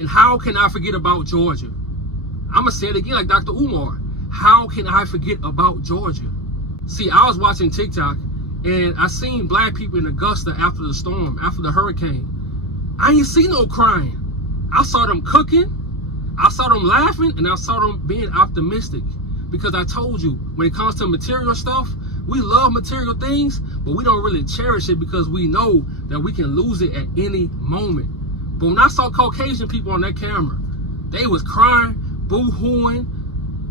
And how can I forget about Georgia? I'm going to say it again like Dr. Umar. How can I forget about Georgia? See, I was watching TikTok and I seen black people in Augusta after the storm, after the hurricane. I ain't see no crying. I saw them cooking, I saw them laughing, and I saw them being optimistic. Because I told you, when it comes to material stuff, we love material things, but we don't really cherish it because we know that we can lose it at any moment. But when I saw Caucasian people on that camera, they was crying, boo-hooing.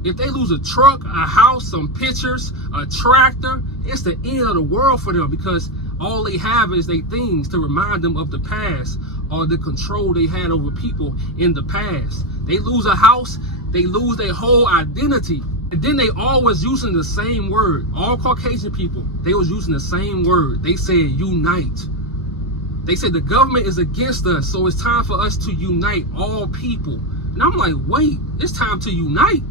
If they lose a truck, a house, some pictures, a tractor, it's the end of the world for them because all they have is they things to remind them of the past or the control they had over people in the past. They lose a house, they lose their whole identity. And then they always using the same word. All Caucasian people, they was using the same word. They said unite. They said the government is against us, so it's time for us to unite all people. And I'm like, wait, it's time to unite?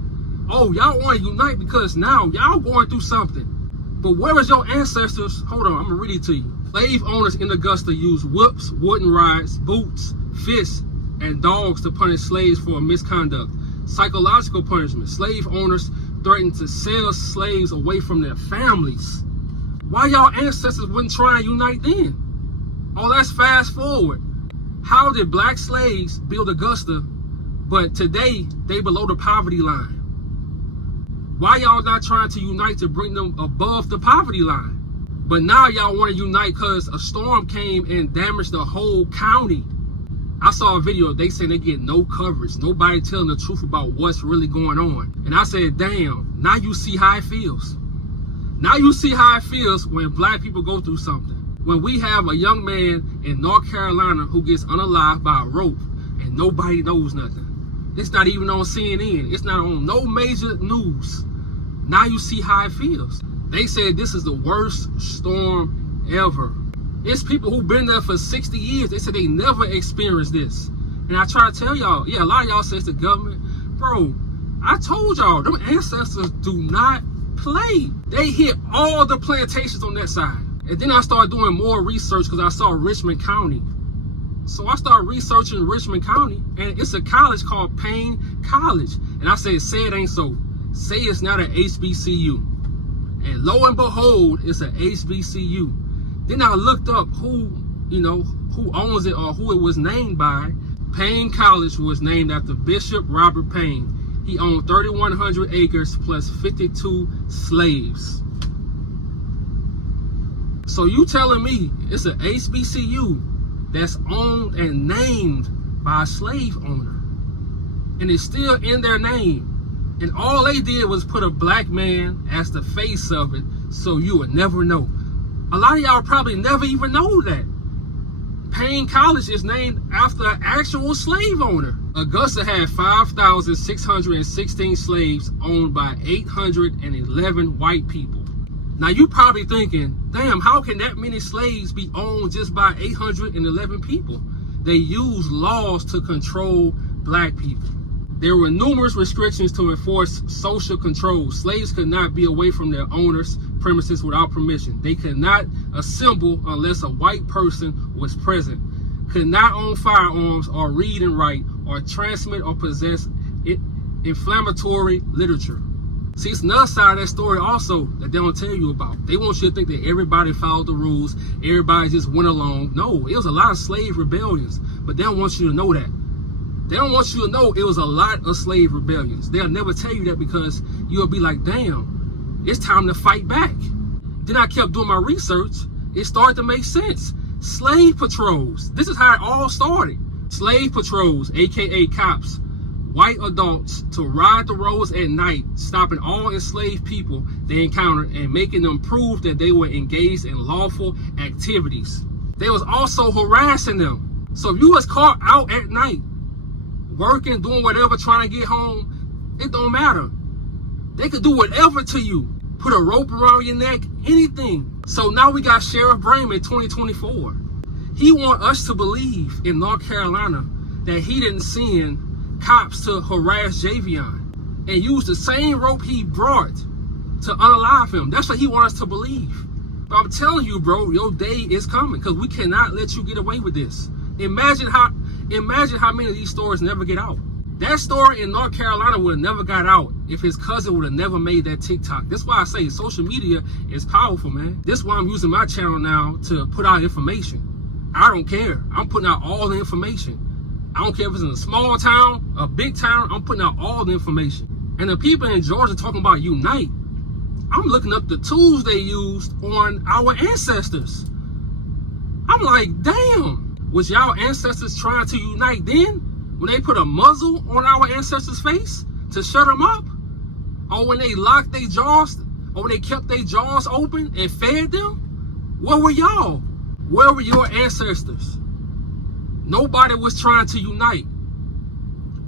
Oh, y'all want to unite because now y'all going through something. But where was your ancestors? Hold on, I'm going to read it to you. Slave owners in Augusta used whips, wooden rods, boots, fists, and dogs to punish slaves for misconduct. Psychological punishment. Slave owners threatened to sell slaves away from their families. Why y'all ancestors wouldn't try and unite then? Oh, let's fast forward. How did black slaves build Augusta, but today they below the poverty line? Why y'all not trying to unite to bring them above the poverty line? But now y'all want to unite because a storm came and damaged the whole county. I saw a video, they say they get no coverage. Nobody telling the truth about what's really going on. And I said, damn, now you see how it feels. Now you see how it feels when black people go through something. When we have a young man in North Carolina who gets unalived by a rope and nobody knows nothing. It's not even on CNN. It's not on no major news. Now you see how it feels. They said this is the worst storm ever. It's people who've been there for 60 years. They said they never experienced this. And I try to tell y'all, yeah, a lot of y'all say it's the government. Bro, I told y'all, them ancestors do not play. They hit all the plantations on that side. And then I started doing more research because I saw Richmond County. So I started researching Richmond County, and it's a college called Payne College. And I said, say it ain't so. Say it's not an HBCU. And lo and behold, it's an HBCU. Then I looked up who owns it or who it was named by. Payne College was named after Bishop Robert Payne. He owned 3,100 acres plus 52 slaves. So you telling me it's an HBCU that's owned and named by a slave owner. And it's still in their name. And all they did was put a black man as the face of it, so you would never know. A lot of y'all probably never even know that. Payne College is named after an actual slave owner. Augusta had 5,616 slaves owned by 811 white people. Now you probably thinking, damn, how can that many slaves be owned just by 811 people? They used laws to control black people. There were numerous restrictions to enforce social control. Slaves could not be away from their owners' premises without permission. They could not assemble unless a white person was present. Could not own firearms or read and write or transmit or possess inflammatory literature. See, it's another side of that story also that they don't tell you about. They want you to think that everybody followed the rules, everybody just went along. No, it was a lot of slave rebellions, but they don't want you to know that. They don't want you to know it was a lot of slave rebellions. They'll never tell you that because you'll be like, damn, it's time to fight back. Then I kept doing my research. It started to make sense. Slave patrols. This is how it all started. Slave patrols, aka cops, white adults to ride the roads at night, stopping all enslaved people they encountered and making them prove that they were engaged in lawful activities. They was also harassing them. So if you was caught out at night, working, doing whatever, trying to get home, it don't matter. They could do whatever to you. Put a rope around your neck, anything. So now we got Sheriff Brame in 2024. He want us to believe in North Carolina that he didn't send cops to harass Javion and use the same rope he brought to unalive him. That's what he wants us to believe. But I'm telling you, bro, your day is coming because we cannot let you get away with this. Imagine Imagine how many of these stories never get out. That story in North Carolina would have never got out if his cousin would have never made that TikTok. That's why I say social media is powerful, man. That's why I'm using my channel now to put out information. I don't care. I'm putting out all the information. I don't care if it's in a small town, a big town, I'm putting out all the information. And the people in Georgia talking about unite, I'm looking up the tools they used on our ancestors. I'm like, damn, was y'all ancestors trying to unite then? When they put a muzzle on our ancestors' face to shut them up? Or when they locked their jaws, or when they kept their jaws open and fed them? Where were y'all? Where were your ancestors? Nobody was trying to unite.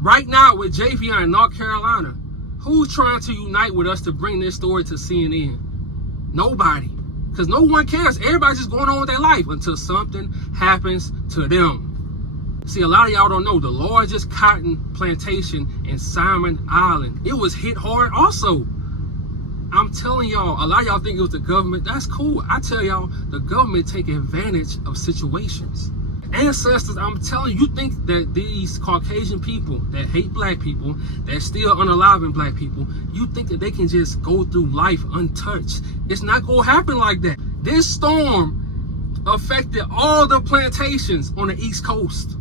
Right now with Javion in North Carolina, who's trying to unite with us to bring this story to CNN? Nobody. Because no one cares. Everybody's just going on with their life until something happens to them. See, a lot of y'all don't know the largest cotton plantation in Simon Island. It was hit hard also. I'm telling y'all, a lot of y'all think it was the government. That's cool. I tell y'all, the government take advantage of situations. Ancestors, I'm telling you, you think that these Caucasian people that hate black people, that still unaliving black people, you think that they can just go through life untouched. It's not going to happen like that. This storm affected all the plantations on the East Coast.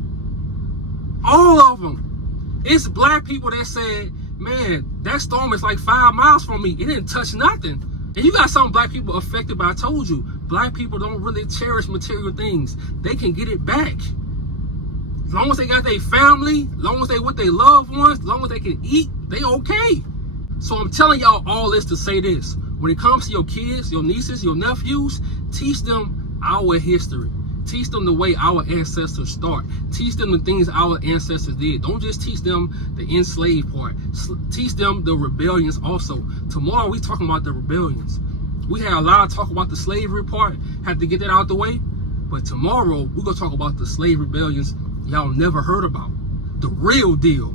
All of them. It's black people that said, man, that storm is like 5 miles from me. It didn't touch nothing. And you got some black people affected, but I told you, black people don't really cherish material things. They can get it back. As long as they got their family, as long as they with their loved ones, as long as they can eat, they okay. So I'm telling y'all all this to say this. When it comes to your kids, your nieces, your nephews, teach them our history. Teach them the way our ancestors start. Teach them the things our ancestors did. Don't just teach them the enslaved part. Teach them the rebellions also. Tomorrow we talking about the rebellions. We had a lot of talk about the slavery part. Had to get that out the way. But tomorrow we're going to talk about the slave rebellions y'all never heard about. The real deal.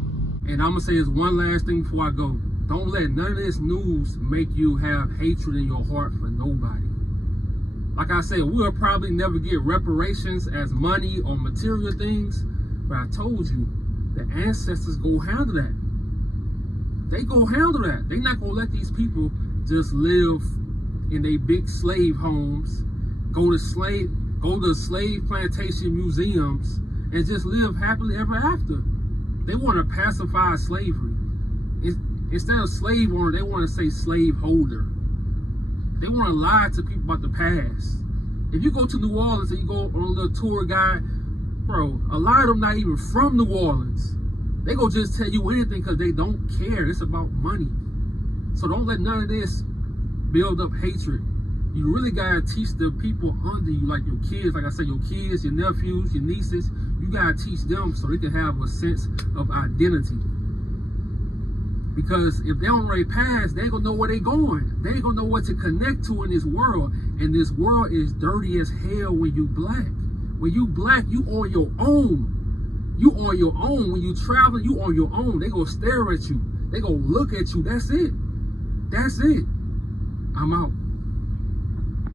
And I'm going to say this one last thing before I go. Don't let none of this news make you have hatred in your heart for nobody. Like I said, we'll probably never get reparations as money or material things, but I told you, the ancestors go handle that. They go handle that. They're not gonna let these people just live in their big slave homes, go to slave plantation museums, and just live happily ever after. They want to pacify slavery. Instead of slave owner, they want to say slave holder. They want to lie to people about the past. If you go to New Orleans and you go on a little tour guide, bro, a lot of them not even from New Orleans. They go just tell you anything because they don't care. It's about money. So don't let none of this build up hatred. You really got to teach the people under you, like your kids, like I said, your kids, your nephews, your nieces. You got to teach them so they can have a sense of identity. Because if they don't already pass, they ain't gonna know where they going. They ain't gonna know what to connect to in this world. And this world is dirty as hell when you black. When you black, you on your own. You on your own. When you travel, you on your own. They gonna stare at you. They gonna look at you. That's it. That's it. I'm out.